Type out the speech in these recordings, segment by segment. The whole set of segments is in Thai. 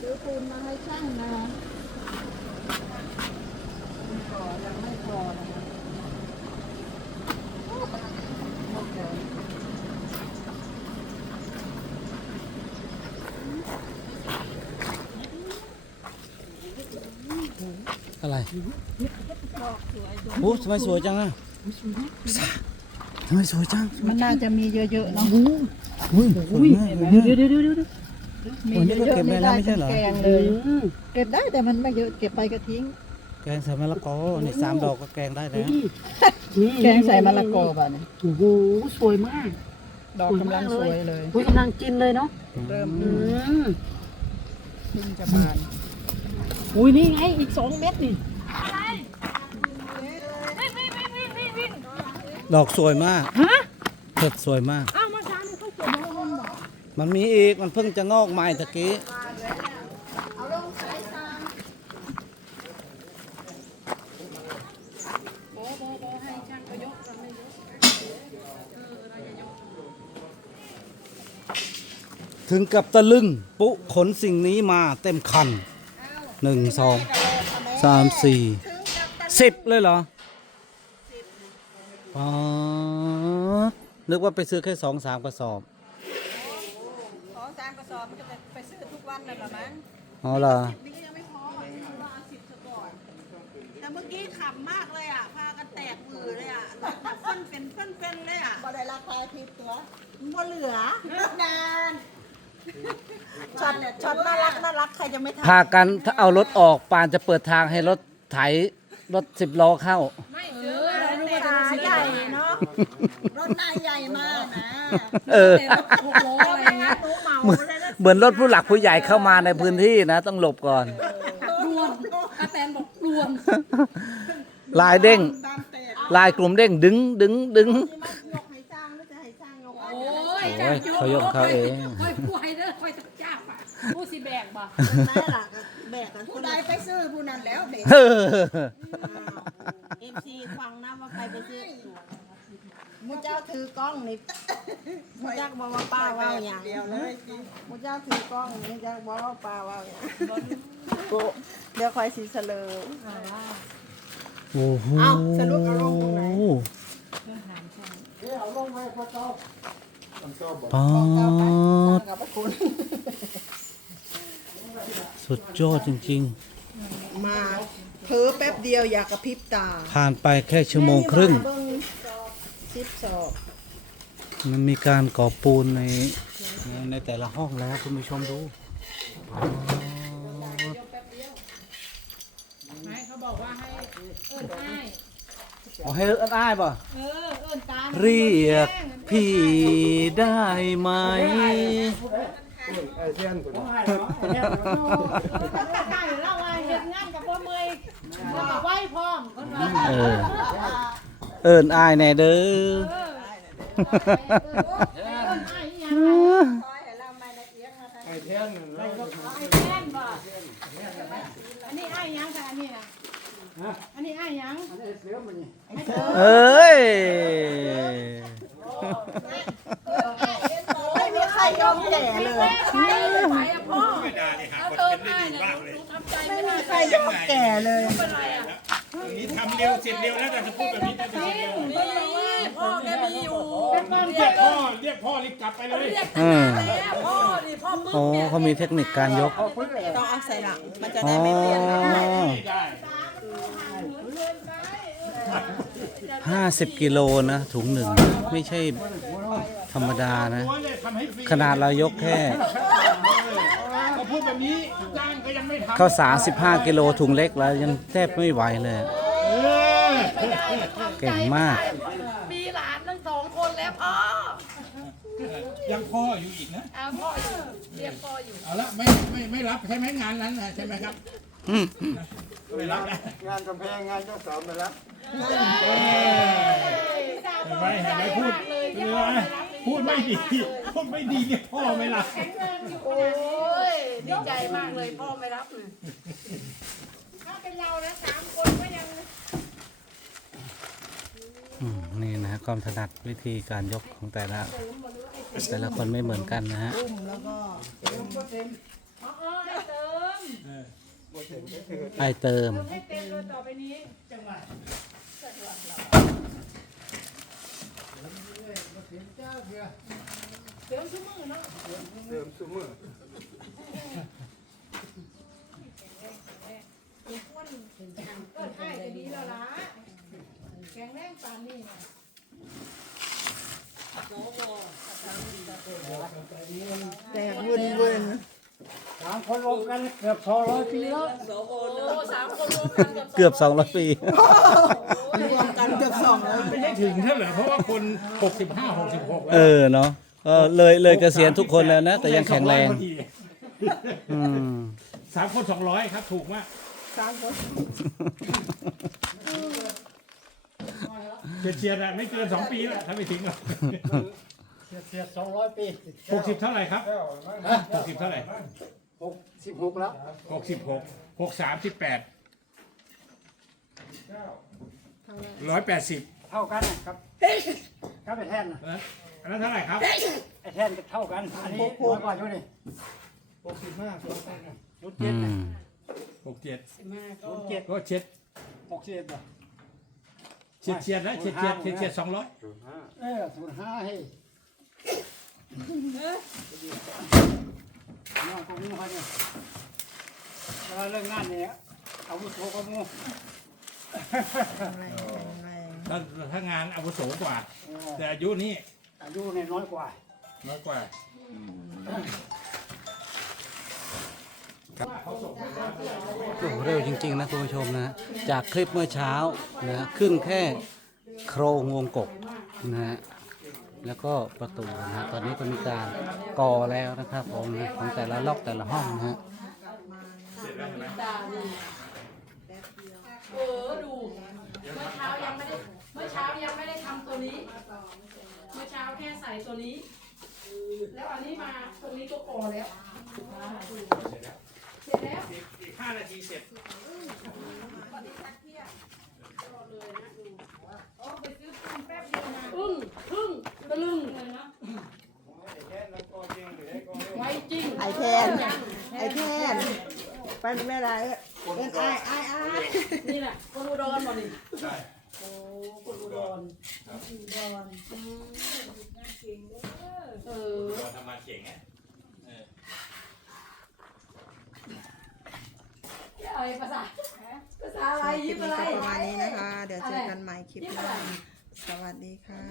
ซื้อปูนมาให้ช่างนะพอยังไม่พอนะคะหมดเลยอะไรโอ้ทำไมสวยจังอะทำไมสวยจัง มันน่าจะมีเยอะๆเนาะ อุ้ยสวยมากเลยเนี่ยเดี๋ยวเดี๋ยวเดี๋ยวเดี๋ยวมีโอ้นี่ก็เยอะเก็บๆไว้ไม่แล้วได้ไม่ใช่เหรอแกงเลย เก็บได้แต่มันไม่เยอะเก็บไปก็ทิ้ง แกงใส่มะละกอนี่สามดอกก็แกงได้แล้วแกงใส่มะละกอป่ะเนี่ยโอ้โหสวยมาก ดอกกำลังสวยเลยอุ้ยกำลังกินเลยเนาะเริ่มอืมเพิ่งจะบานอุ้ยนี่ไงอีกสองเม็ดนี่ดอกสวยมากฮะเผ็ดสวยมาก มันมีอีก มันเพิ่งจะงอกใหม่ตะกี้ถึงกับตะลึง ปุขนสิ่งนี้มาเต็มคันหนึ่งสองสามสี่สิบเลยเหรออ๋อนึกว่าไปซื้อแค่สองสามกระสอบ องสามกระสอบมันจะไปซื้อทุกวันนั่นแหละมั้งอ๋อเหรอนี่ก็ยังไม่พอซื้อมาสิบซะก่อน แต่เมื่อกี้ขำมากเลยอะ พากันแตกมือเลยอะแบบเฟ้นเป็นเฟ้นเป็นเลยอะบ่ได้ราคาทิพตัวบ่เหลือนานช็อตช็อตน่ารักน่ารักใครจะไม่ทำพากันถ้าเอารถออกปานจะเปิดทางให้รถไถรถสิบล้อเข้าขาใหญ่เนาะรถนายใหญ่มากนะเออหกโลอะไรเงี้ยหนูเหมาเหมือนเลยนะ เหมือนรถผู้หลักผู้ใหญ่เข้ามาในพื้นที่นะ ต้องหลบก่อน รวมอาแตนบอกรวมลายเด้งตามแต่ลายกลุ่มเด้งดึงดึงดึงที่มันยกให้สร้างหรือจะให้สร้างยกโอ้ยโอ้ยเขายกเขาเอง ค่อยผู้ให้เด้อค่อยจะจ้าป่ะผู้สิแบกบ่ไหนล่ะแบกกันผู้ใดไปซื้อผู้นั้นแล้วเด็กเออเอฟซีฟังนะว่าใครไปซื้อ มูเจ้าถือกล้องนี่มูเจ้าบอกว่าป้าว่าอย่างเดียวเลยมูเจ้าถือกล้องมูเจ้าบอกว่าป้าว่าอย่างโกเดี๋ยวคอยสีเสลอโอ้โหเอาสรุปเอาลงตรงไหนปอดกับพระคุณสุดยอดจริงมาเพ้อแป๊บเดียวอยากกระพริบตาๆผ่านไปแค่ชั่วโมงครึ่งเบิ่ง สิบสอบมันมีการก่อปูนในในแต่ละห้องแล้วคุณผู้ชมดูให้เขาบอกว่าให้เอิ้นให้อ๋อให้เอิ้นอ้ายป่ะเออเอิ้นตามเรียกพี่ได้ไหมใกล้เราว่าเฮ็ดงานกับบ่เมื่อยแล้วก็ไหวพร้อมคนว่า เออเอิ้นอายแน่เด้อเอิ้นให้อีหยังไอ้แท่นบ่อันนี้ไอ้ยังค่ะอันนี้น่ะอันนี้ไอ้ยังเอ้ยไม่มีใครยอมแก่เลยไปอะพ่มีใจไม่ได้ใครยอมแก่เลยเป็นไรอะ นี่ทำเร็วเสร็จเร็วแล้วแต่จะพูดแบบนี้จะเสร็จเร็วมีพ่อแกมีอยู่เรียกพ่อเรียกพ่อรีบกลับไปเลยอืมแล้วพ่อนี่พ่อมึงโอ้เขามีเทคนิคการยกต้องเอาใส่หลังมันจะอ๋ได้อไม่เปลี่ยนได้ห้าสิบกิโลนะถุงหนึ่งไม่ใช่ธรรมดานะโอ้ยเลยทำให้ฟรีขนาดเรายกแค่เขาพูดแบบนี้จ้างก็ยังไม่ทำข้าวสาร15กิโลถุงเล็กแล้วยังแทบไม่ไหวเลย เออเก่งมาก มีหลานทั้งสองคนแล้วพ่อ ยังพ่ออยู่อีกนะเอาพ่ออยู่เรียกพ่ออยู่ เอาละไม่ไม่ไม่รับใช่ไหมงานนั้นนะใช่ไหมครับไม่รับนะงานกำแพงงานเจ้าสาวไปแล้วเห็นไหมเห็นไหมพูดเออพูดไม่ดีพูดไม่ดีเนี่ยพ่อไม่รับโอ้ยดีใจมากเลยพ่อไม่รับเลยถ้าเป็นเรานะสามคนก็ยังอืม นี่นะฮะความถนัดวิธีการยกของแต่ละ แต่ละคนไม่เหมือนกันนะฮะอุ้มแล้วก็อ๋อให้เติมไอเติม ให้เต็มเลยต่อไปนี้จังหวะเติมชั่วโมงเนาะเติมซุมือเปิดให้ก็ดีแล้วล่ะ ข็งแรงปานนี้น่ะแตกวุ่นวุ่นสามคนรวมกันเกือบสองร้อยปีแล้วโอ้สามคนรวมกันกับเกือบ200ปีรวมกันเกือบสองร้อยไม่ใช่ถึงเท่าไหร่เพราะว่าคนหกสิบห้าหกสิบหกเออเนาะก็เลยเลยเกษียณทุกคนแล้วนะ แต่ยังแข็งแรงอืมสามคนสองร้อยครับ ถูกมากสามคน เฉียดๆอะไม่เกินสองปีแล้วถ้าไม่ถึงหรอกเสียสองร้อยปีหกสิบเท่าไหร่ครับหกสิบเท่าไหร่หกสิบหกแล้วหกสิบหกหกสามสิบแปดร้อยแปดสิบเท่ากันนะครับครับไอ้แท่นน่ะอันนั้นเท่าไหร่ครับไอ้แท่นก็เท่ากันอันนี้น้อยกว่าอยู่นี่หกสิบห้าตัวแรกศูนย์อืเจ็ดม หกเจ็ดศูนย์เจ็ดก็เช็ดหกสิบเอ็ดเหรอ เฉียดเฉียดนะเฉียดเฉียดเฉียดเฉียดสองร้อยศูนย์ห้าเออศูนย์ห้าให้น้องก็มูเขาเนี่ยเวลาเรื่องงานเนี่ยเอาวุโสก็มูแรงแรงถ้าถ้างานอาวุโสกว่า เออแต่อายุนี่อายุเนี่ยน้อยกว่าน้อยกว่า โอ้โหเร็วจริง ๆ นะคุณผู้ชมนะ จากคลิปเมื่อเช้านะขึ้นแค่โครงวงกบนะฮะแล้วก็ประตูนะฮะตอนนี้ก็มีการก่อแล้วนะครับผมนะของแต่ละล็อกแต่ละห้องนะฮะตานี่เออดู เมื่อเช้ายังไม่ได้ เมื่อเช้ายังไม่ได้ทำตัวนี้ เมื่อเช้าแค่ใส่ตัวนี้ แล้วอันนี้มาตรงนี้ก็ก่อแล้ว เสร็จแล้ว อีกห้านาทีเสร็จอึ้งพึ่งตะลึงไว้จริงไอแทนไอแทนไปไม่ได้เอิ้นไอไอไอนี่แหละคนอุดรบ่นี่ใช่โอ้คนอุดรอุดรอืมเออเราทำมาเก่งไง อะไรภาษาภาษาอะไรคลิยิปบนี้อะไรก็ประมาณนี้นะคะ เดี๋ยวเจอกันใหม่คลิปหน้าสวัสดีค่ะ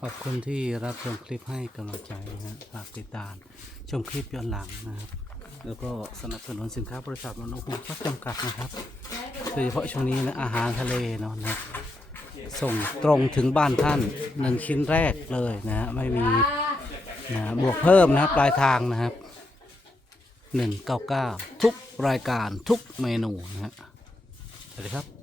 ขอบคุณที่รับชมคลิปให้กำลังใจนะฮะฝากติดตามชมคลิปย้อนหลังนะครับ แล้วก็สนับสนุนสินค้าบริษัทมโนภูมิพัฒจำกัดนะครับโดยเฉพาะช่วงนี้นะอาหารทะเลเนาะนะครับส่งตรงถึงบ้านท่านหนึ่งชิ้นแรกเลยนะฮะไม่มี นะบวกเพิ่มนะครับปลายทางนะครับหนึ่งเก้าเก้าทุกรายการทุกเมนูนะฮะสวัสดีครับ